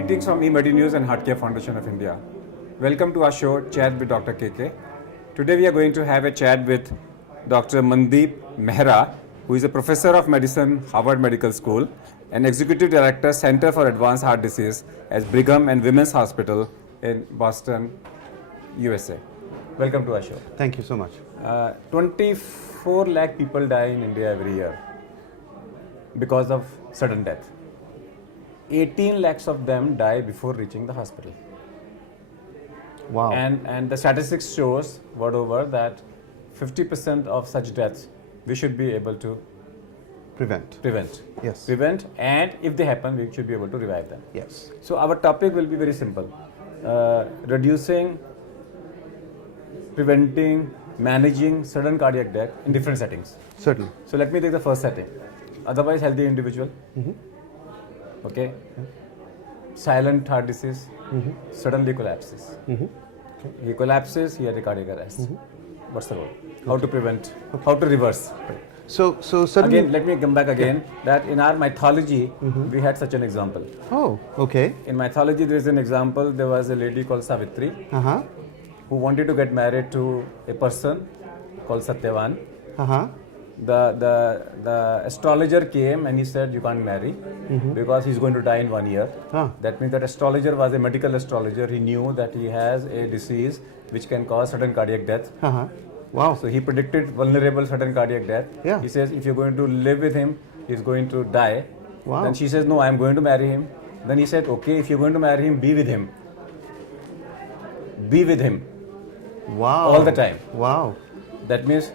Greetings from eMedi News and Heartcare Foundation of India. Welcome to our show, Chat with Dr. KK. Today we are going to have a chat with Dr. Mandeep Mehra, who is a professor of medicine, Harvard Medical School, and executive director, Center for Advanced Heart Disease at Brigham and Women's Hospital in Boston, USA. Welcome to our show. Thank you so much. 24 lakh people die in India every year because of sudden death. 18 lakhs of them die before reaching the hospital. Wow. And the statistics shows, word over, that 50% of such deaths we should be able to Prevent. Yes. Prevent, and if they happen, we should be able to revive them. Yes. So our topic will be very simple. Reducing, preventing, managing sudden cardiac death in different settings. Certainly. So let me take the first setting. Otherwise healthy individual. Okay. Silent heart disease. Suddenly collapses. He collapses, he had a cardiac arrest. What's the role? How to prevent? How to reverse? So suddenly. Again, let me come back again. That in our mythology, we had such an example. Oh, okay. In mythology, there is an example. There was a lady called Savitri who wanted to get married to a person called Satyavan. The astrologer came and he said, you can't marry because he's going to die in 1 year. That means that astrologer was a medical astrologer. He knew that he has a disease which can cause sudden cardiac death. Wow. So he predicted vulnerable sudden cardiac death. Yeah. He says, if you're going to live with him, he's going to die. Wow. Then she says, no, I'm going to marry him. Then he said, okay, if you're going to marry him, be with him. Be with him. Wow. All the time. Wow. That means,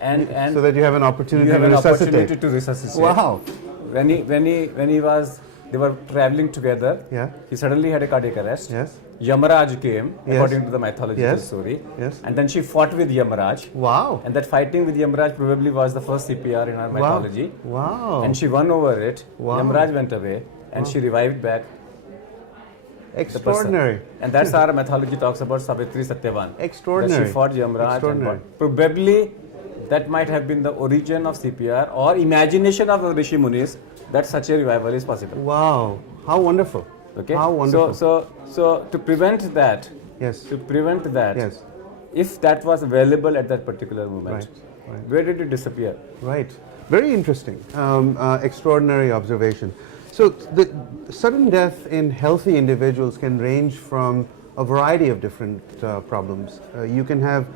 and so that you have an opportunity you have to an resuscitate. opportunity to resuscitate. Wow. When he was, they were traveling together. Yeah. He suddenly had a cardiac arrest. Yes. Yamaraj came, Yes. according to the mythological Yes. story. Yes. And then she fought with Yamaraj. Wow. And that fighting with Yamaraj probably was the first CPR in our mythology. Wow. And she won over it. Wow. Yamaraj went away and she revived back the person. Extraordinary. And that's our mythology talks about Savitri Satyavan. Extraordinary. That she fought Yamaraj. Extraordinary. And probably that might have been the origin of CPR or imagination of Rishi Munis that such a revival is possible. Wow. How wonderful. Okay. How wonderful. So to prevent that, Yes. Yes. if that was available at that particular moment, Right. where did it disappear? Right. Very interesting. Extraordinary observation. So the sudden death in healthy individuals can range from a variety of different problems. You can have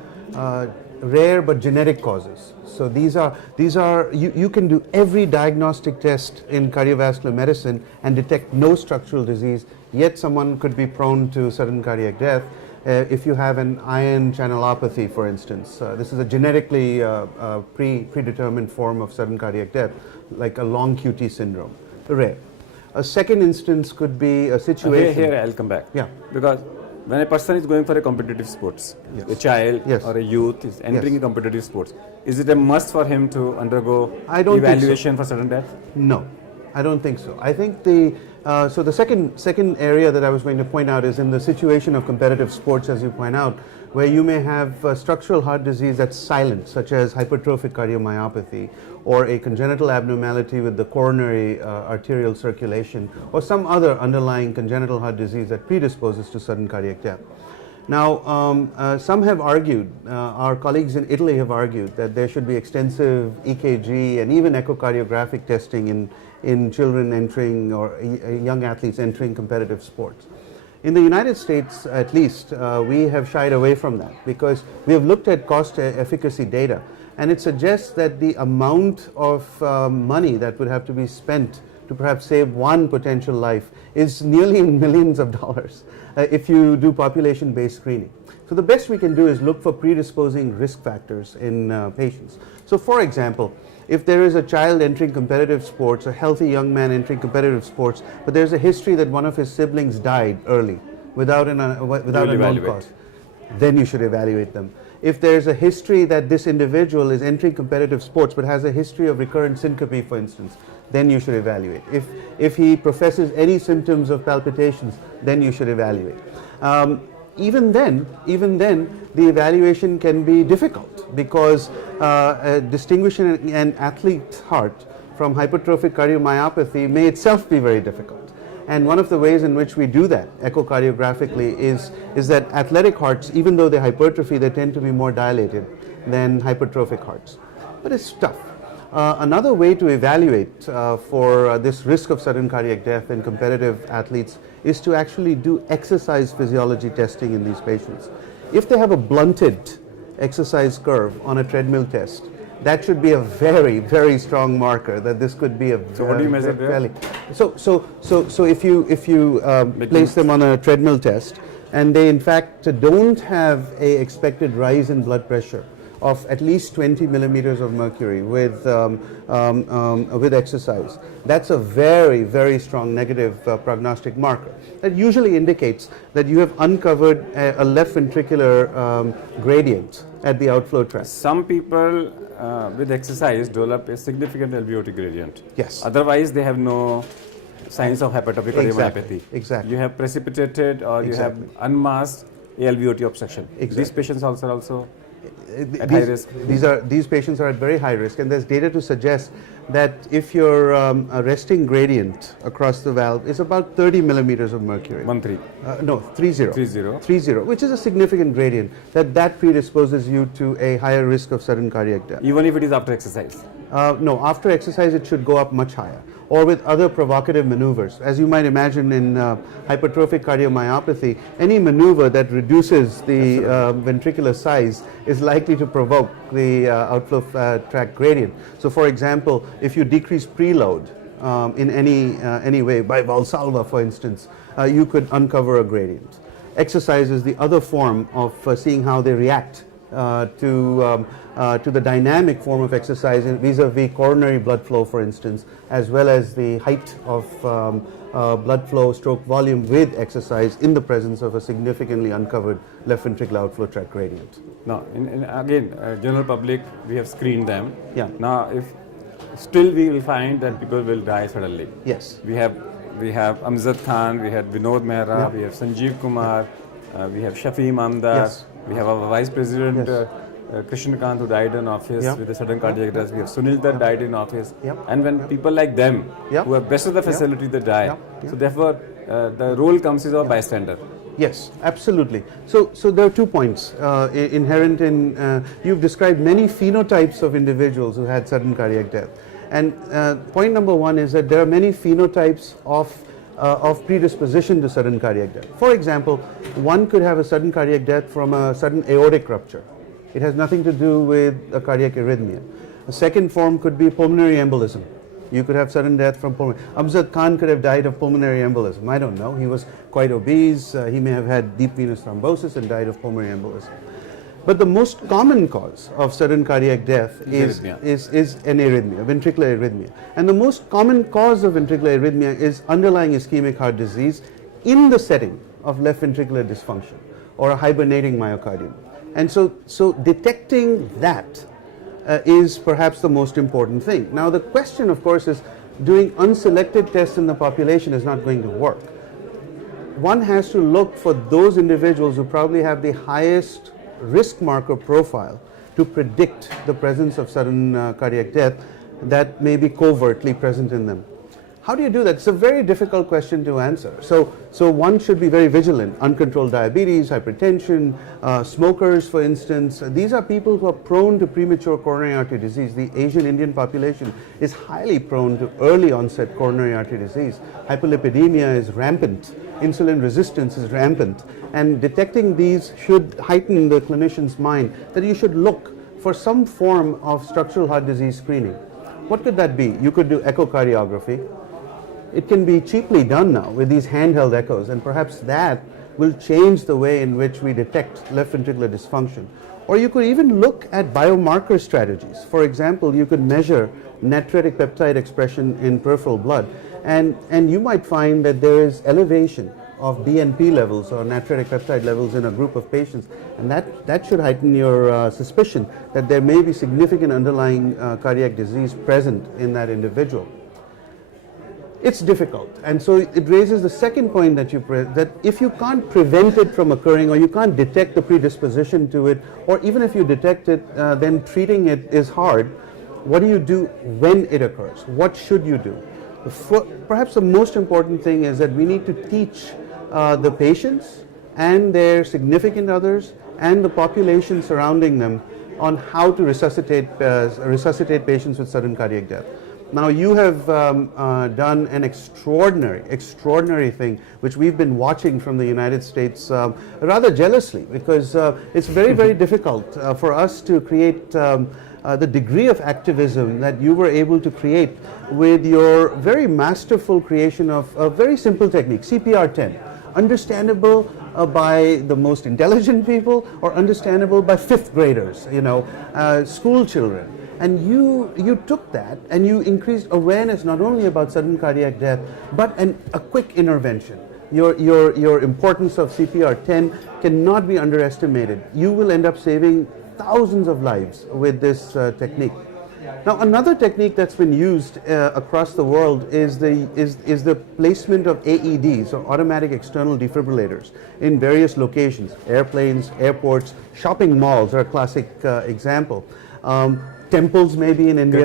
rare but genetic causes. So these are you can do every diagnostic test in cardiovascular medicine and detect no structural disease, yet someone could be prone to sudden cardiac death. If you have an ion channelopathy, for instance, this is a genetically predetermined form of sudden cardiac death, like a long QT syndrome, rare. A second instance could be a situation. Here I'll come back. Yeah. Because when a person is going for a competitive sports, a child or a youth is entering a competitive sports, is it a must for him to undergo evaluation for sudden death? No, I don't think so. I think so the second area that I was going to point out is in the situation of competitive sports, as you point out, where you may have structural heart disease that's silent, such as hypertrophic cardiomyopathy, or a congenital abnormality with the coronary arterial circulation, or some other underlying congenital heart disease that predisposes to sudden cardiac death. Now, some have argued, our colleagues in Italy have argued, that there should be extensive EKG and even echocardiographic testing in children entering or young athletes entering competitive sports. In the United States, at least, we have shied away from that because we have looked at cost efficacy data, and it suggests that the amount of money that would have to be spent to perhaps save one potential life is nearly in millions of dollars if you do population-based screening. So the best we can do is look for predisposing risk factors in patients. So for example, if there is a child entering competitive sports, a healthy young man entering competitive sports, but there's a history that one of his siblings died early without a known cause, then you should evaluate them. If there's a history that this individual is entering competitive sports but has a history of recurrent syncope, for instance, then you should evaluate. If he professes any symptoms of palpitations, then you should evaluate. Even then, the evaluation can be difficult because distinguishing an athlete's heart from hypertrophic cardiomyopathy may itself be very difficult. And one of the ways in which we do that echocardiographically is that athletic hearts, even though they hypertrophy, they tend to be more dilated than hypertrophic hearts. But it's tough. Another way to evaluate for this risk of sudden cardiac death in competitive athletes is to actually do exercise physiology testing in these patients. If they have a blunted exercise curve on a treadmill test, that should be a very, very strong marker that this could be a So what do you measure there? So if you place them on a treadmill test and they in fact don't have a expected rise in blood pressure of at least 20 millimeters of mercury with exercise, that's a very, very strong negative prognostic marker. That usually indicates that you have uncovered a left ventricular gradient at the outflow tract. Some people with exercise develop a significant LVOT gradient. Yes. Otherwise, they have no signs of hypertrophic cardiomyopathy. Exactly. You have precipitated or you have unmasked LVOT obstruction. Exactly. These patients also at high risk. These patients are at very high risk, and there's data to suggest that if your resting gradient across the valve is about 30 millimeters of mercury. 1-3. No, 30. 30. 30, which is a significant gradient, that predisposes you to a higher risk of sudden cardiac death. Even if it is after exercise. No, after exercise it should go up much higher, or with other provocative maneuvers. As you might imagine in hypertrophic cardiomyopathy, any maneuver that reduces the ventricular size is likely to provoke the outflow tract gradient. So for example, if you decrease preload in any way, by Valsalva for instance, you could uncover a gradient. Exercise is the other form of seeing how they react to the dynamic form of exercise vis-a-vis coronary blood flow, for instance, as well as the height of blood flow stroke volume with exercise in the presence of a significantly uncovered left ventricular outflow tract gradient. Now, again, general public, we have screened them. Yeah. Now, if still we will find that people will die suddenly. Yes. We have Amjad Khan, we had Vinod Mehra, Yeah. we have Sanjeev Kumar, we have Shafi Mamdar, Yes. we have our Vice President Yes. Krishna Kant who died in office Yeah. with a sudden cardiac death. We have Sunil Dutt died in office. Yeah. And when people like them Yeah. who have best of the facility, they die. Yeah. Yeah. So therefore, the role comes as a bystander. Yes, absolutely. So there are 2 points inherent in, you've described many phenotypes of individuals who had sudden cardiac death. And point number 1 is that there are many phenotypes of predisposition to sudden cardiac death. For example, one could have a sudden cardiac death from a sudden aortic rupture. It has nothing to do with a cardiac arrhythmia. A second form could be pulmonary embolism. You could have sudden death from pulmonary. Amjad Khan could have died of pulmonary embolism. I don't know. He was quite obese. He may have had deep venous thrombosis and died of pulmonary embolism. But the most common cause of sudden cardiac death is an arrhythmia, ventricular arrhythmia. And the most common cause of ventricular arrhythmia is underlying ischemic heart disease in the setting of left ventricular dysfunction or a hibernating myocardium. And so detecting that is perhaps the most important thing. Now the question, of course, is doing unselected tests in the population is not going to work. One has to look for those individuals who probably have the highest risk marker profile to predict the presence of sudden cardiac death that may be covertly present in them. How do you do that? It's a very difficult question to answer. So one should be very vigilant. Uncontrolled diabetes, hypertension, smokers, for instance. These are people who are prone to premature coronary artery disease. The Asian Indian population is highly prone to early onset coronary artery disease. Hyperlipidemia is rampant. Insulin resistance is rampant. And detecting these should heighten the clinician's mind that you should look for some form of structural heart disease screening. What could that be? You could do echocardiography. It can be cheaply done now with these handheld echoes, and perhaps that will change the way in which we detect left ventricular dysfunction. Or you could even look at biomarker strategies. For example, you could measure natriuretic peptide expression in peripheral blood, and you might find that there is elevation of BNP levels or natriuretic peptide levels in a group of patients, and that should heighten your suspicion that there may be significant underlying cardiac disease present in that individual. It's difficult, and so it raises the second point that that if you can't prevent it from occurring, or you can't detect the predisposition to it, or even if you detect it, then treating it is hard. What do you do when it occurs? What should you do? Perhaps the most important thing is that we need to teach the patients and their significant others and the population surrounding them on how to resuscitate patients with sudden cardiac death. Now you have done an extraordinary thing, which we've been watching from the United States rather jealously, because it's very difficult for us to create the degree of activism that you were able to create with your very masterful creation of a very simple technique, CPR-10, understandable by the most intelligent people or understandable by fifth graders, school children. And you took that and you increased awareness not only about sudden cardiac death, but a quick intervention. Your importance of CPR-10 cannot be underestimated. You will end up saving thousands of lives with this technique. Now, another technique that's been used across the world is the placement of AEDs, or automatic external defibrillators, in various locations. Airplanes, airports, shopping malls are a classic example. Temples maybe in India.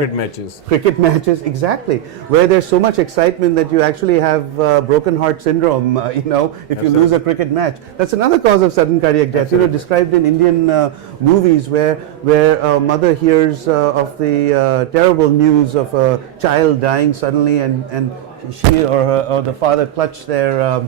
Cricket matches, exactly. Where there's so much excitement that you actually have broken heart syndrome, if you lose a cricket match. That's another cause of sudden cardiac death. Described in Indian movies where a mother hears of the terrible news of a child dying suddenly, and she or the father clutch their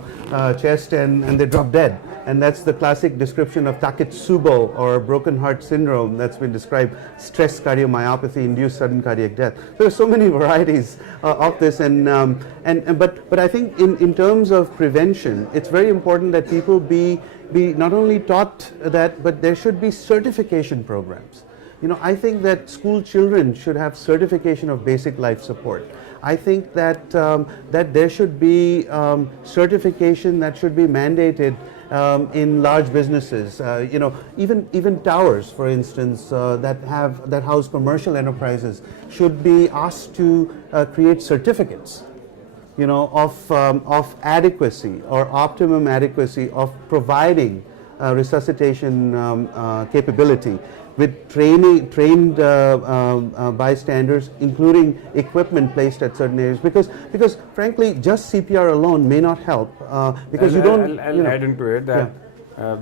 chest and they drop dead. And that's the classic description of Takotsubo, or broken heart syndrome, that's been described, stress cardiomyopathy induced sudden cardiac death. There are so many varieties of this, but I think in terms of prevention, it's very important that people be not only taught that, but there should be certification programs. I think that school children should have certification of basic life support. I think that there should be certification that should be mandated in large businesses. Even towers, for instance, that house commercial enterprises should be asked to create certificates, of adequacy or optimum adequacy of providing resuscitation capability, with trained bystanders, including equipment placed at certain areas. Because frankly, just CPR alone may not help. Because I'll add into it that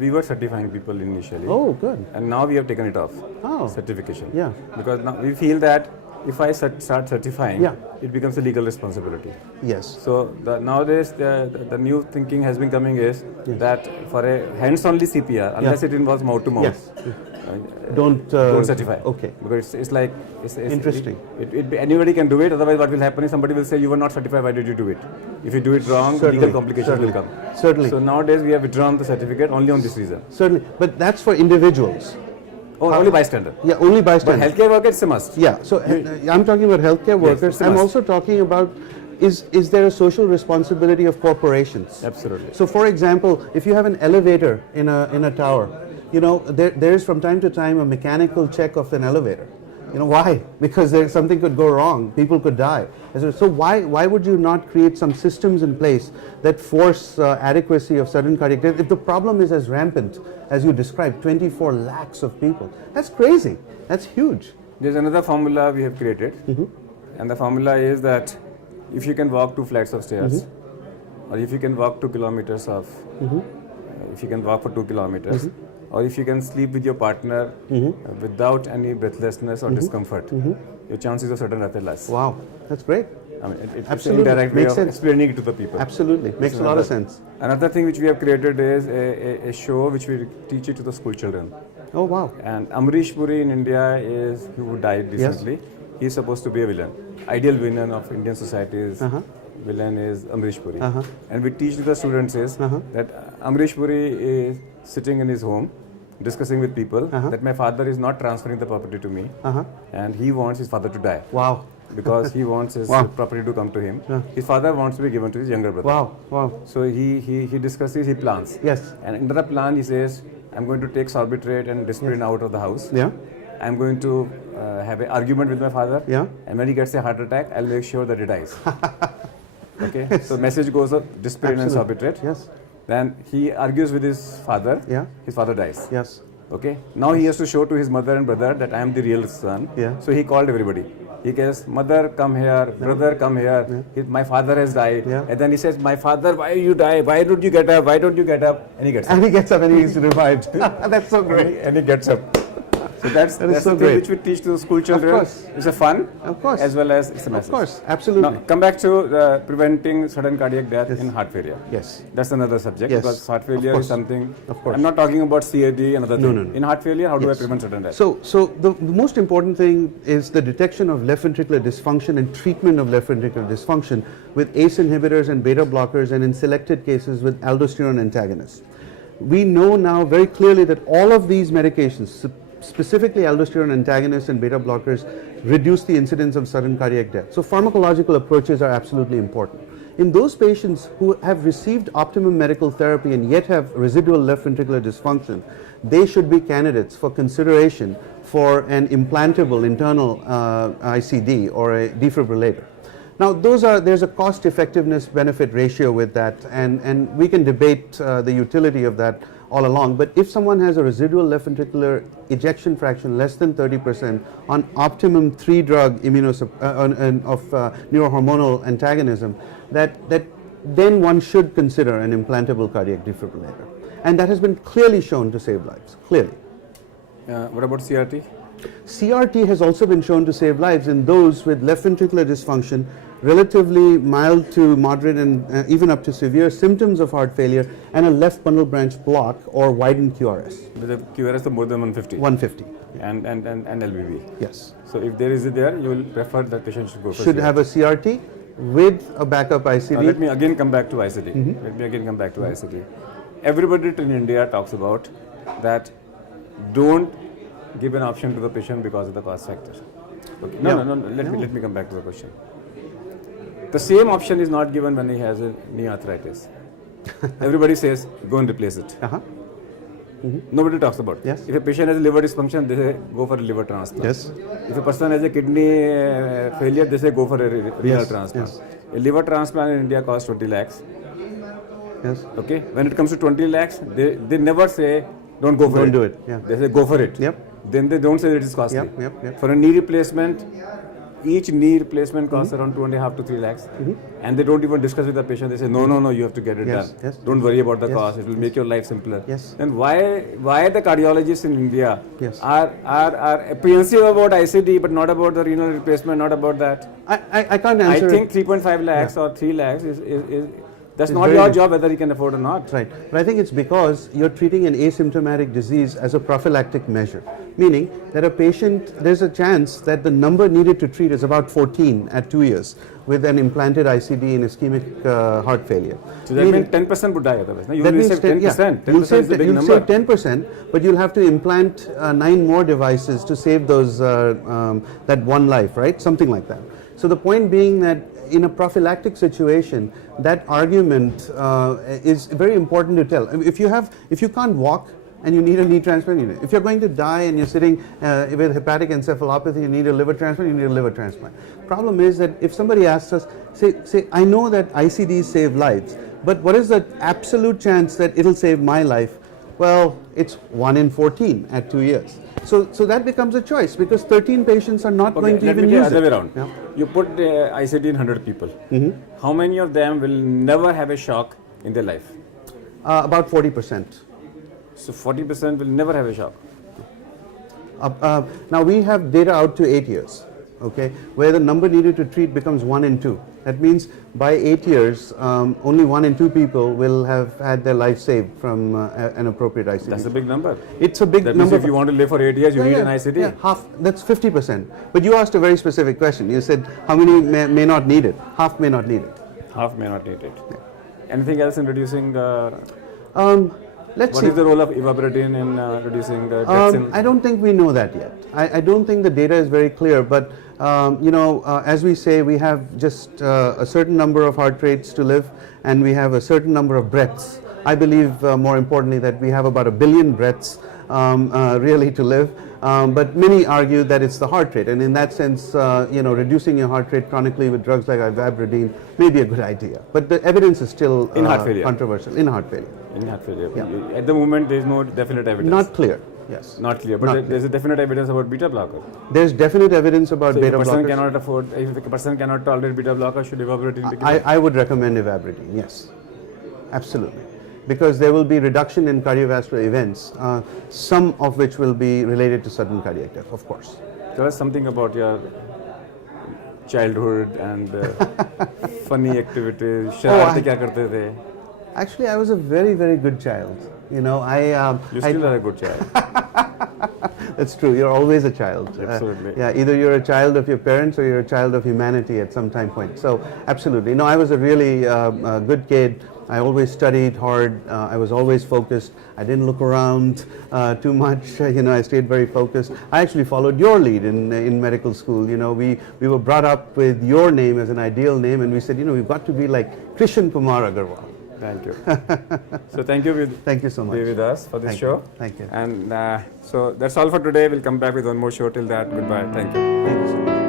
we were certifying people initially. Oh, good. And now we have taken it off. Oh. Certification. Yeah. Because now we feel that if I start certifying, it becomes a legal responsibility. Yes. So nowadays the new thinking has been coming is that for a hands-only CPR, unless it involves mouth to mouth, yes. Don't certify. Okay. Because it's interesting. Anybody can do it. Otherwise, what will happen is somebody will say, "You were not certified. Why did you do it?" If you do it wrong, legal complications will come. Certainly. So nowadays we have withdrawn the certificate only on this reason. Certainly, but that's for individuals. Oh, only bystander. Yeah, only bystander. But healthcare workers, it's a must. Yeah. So I'm talking about healthcare workers. I'm also talking about is there a social responsibility of corporations? Absolutely. So, for example, if you have an elevator in a tower, there is from time to time a mechanical check of an elevator. Why? Because something could go wrong. People could die. So why would you not create some systems in place that force adequacy of sudden cardiac death? If the problem is as rampant as you described, 24 lakhs of people, that's crazy. That's huge. There's another formula we have created, and the formula is that if you can walk 2 flights of stairs, or if you can walk 2 kilometers if you can walk for 2 kilometers, or if you can sleep with your partner without any breathlessness or discomfort, your chances of sudden death are less. Wow, that's great. I mean, it's an Absolutely. indirect way Makes of sense. explaining it to the people. Absolutely, makes a lot of sense. Another thing which we have created is a show which we teach it to the school children. Oh, wow. And Amrish Puri in India who died recently. He's supposed to be a villain. Ideal villain of Indian society's villain is Amrish Puri. And we teach to the students that Amrish Puri is sitting in his home discussing with people that my father is not transferring the property to me and he wants his father to die. Wow. Because he wants his property to come to him. His father wants to be given to his younger brother. Wow, wow. So he discusses, he plans. Yes. And under the plan he says, I'm going to take sorbitrate and Disprin out of the house. Yeah. I'm going to have an argument with my father. Yeah. And when he gets a heart attack, I'll make sure that he dies. Okay. So message goes of Disprin and sorbitrate. Yes. Then he argues with his father. Yeah. His father dies. Yes. Okay. Now he has to show to his mother and brother that I am the real son. Yeah. So he called everybody. He goes, mother, come here, brother, come here. My father has died. Yeah. And then he says, my father, why you die? Why don't you get up? Why don't you get up? And he gets up. And he gets up and he's revived. That's so great. And he gets up. So that's That is the so thing great. which we teach to the school children. course. It's a fun, Of course. as well as it's a message. Of course, absolutely. Now, come back to preventing sudden cardiac death in heart failure. Yes. That's another subject, Yes. because heart Of failure course. is something. Of course. I'm not talking about CAD and other things. no. In heart failure, how do I Yes. prevent sudden death? So the most important thing is the detection of left ventricular dysfunction and treatment of left ventricular dysfunction with ACE inhibitors and beta blockers, and in selected cases with aldosterone antagonists. We know now very clearly that all of these medications, specifically aldosterone antagonists and beta blockers, reduce the incidence of sudden cardiac death. So pharmacological approaches are absolutely important. In those patients who have received optimum medical therapy and yet have residual left ventricular dysfunction, they should be candidates for consideration for an implantable internal ICD or a defibrillator. Now, there's a cost effectiveness benefit ratio with that, and we can debate the utility of that all along. But if someone has a residual left ventricular ejection fraction less than 30% on optimum 3-drug neurohormonal antagonism, that then one should consider an implantable cardiac defibrillator. And that has been clearly shown to save lives, clearly. What about CRT? CRT has also been shown to save lives in those with left ventricular dysfunction, relatively mild to moderate and even up to severe symptoms of heart failure, and a left bundle branch block or widened QRS. With the QRS of more than 150. 150. And LVB. Yes. So if there is it there, you will prefer that patient should go for Should CRT. have a CRT with a backup ICD. Now let me again come back to ICD. Let me again come back to ICD. Everybody in India talks about that don't give an option to the patient because of the cost factor. Okay. No. Let me come back to the question. The same option is not given when he has a knee arthritis. Everybody says, go and replace it. Uh-huh. Nobody talks about it. Yes. If a patient has a liver dysfunction, they say, go for a liver transplant. Yes. If a person has a kidney failure, they say, go for a renal Yes, transplant. yes. A liver transplant in India costs 20 lakhs. Yes. Okay. When it comes to 20 lakhs, they never say, don't go for it. Don't do it. Yeah. They say, go for it. Yep. Then they don't say that it is costly. Yep. For a knee replacement, each knee replacement costs around 2.5 to 3 lakhs. And they don't even discuss with the patient. They say, no, you have to get it Yes, done. yes. Don't worry about the Yes. cost. It will make your life simpler. Yes. Then why the cardiologists in India Yes. are apprehensive about ICD, but not about the renal replacement, not about that? I can't I answer think it. 3.5 lakhs or 3 lakhs is that's It's not very your good. job whether you can afford or not. Right. But I think it's because you're treating an asymptomatic disease as a prophylactic measure, meaning that a patient, there's a chance that the number needed to treat is about 14 at 2 years with an implanted ICD in ischemic heart failure. So that Meaning- means 10% would die otherwise. No, you that will means save 10%. 10% You'll is a big you'll number. save 10%, but you'll have to implant 9 more devices to save those that one life, right? Something like that. So the point being that in a prophylactic situation, that argument is very important to tell. I mean, if you can't walk and you need a knee transplant, you need it. If you're going to die and you're sitting with hepatic encephalopathy, you need a liver transplant, you need a liver transplant. Problem is that if somebody asks us, say, I know that ICDs save lives, but what is the absolute chance that it'll save my life? Well, it's 1 in 14 at 2 years. So that becomes a choice because 13 patients are not going to let me even do the use other way it. around. Yeah. You put ICD in 100 people. How many of them will never have a shock in their life? About 40%. So 40% will never have a shock. Now we have data out to 8 years, okay, where the number needed to treat becomes 1 in 2. That means by 8 years, only 1 in 2 people will have had their life saved from an appropriate ICD. That's a big number. It's a big That means number. if you want to live for 8 years, you need an Yeah, ICD. yeah, half. That's 50%. But you asked a very specific question. You said how many may not need it. Half may not need it. Half may not need it. Anything else in reducing? Let's What see. is the role of evaporatin in reducing deaths in? I don't think we know that yet. I don't think the data is very clear, but as we say, we have just a certain number of heart rates to live, and we have a certain number of breaths. I believe, more importantly, that we have about 1 billion breaths really to live. But many argue that it's the heart rate, and in that sense, reducing your heart rate chronically with drugs like ivabradine may be a good idea. But the evidence is still In heart failure. controversial in heart failure. In heart failure. Yeah. At the moment, there is no definite evidence. Not clear. Yes. Not clear, but Not there's a definite evidence about beta blocker. There's definite evidence about So if beta a person blockers. cannot afford, if a person cannot tolerate beta blocker, should ivabradine be given? I would recommend ivabradine, yes, absolutely, because there will be reduction in cardiovascular events, some of which will be related to sudden cardiac death, of course. Tell us something about your childhood and funny activities. शरारतें क्या करते थे? Actually, I was a very, very good child. You know, You still are a good child. That's true. You're always a child. Absolutely. Yeah, either you're a child of your parents or you're a child of humanity at some time point. So, absolutely. No, I was a really good kid. I always studied hard. I was always focused. I didn't look around too much. I stayed very focused. I actually followed your lead in medical school. You know, we were brought up with your name as an ideal name, and we said, we've got to be like Krishan Kumar Agarwal. Thank you. So thank you Thank you so much. be with us for this Thank show. you. Thank you. And so that's all for today. We'll come back with one more show. Till that, goodbye. Thank you. Thank you so much.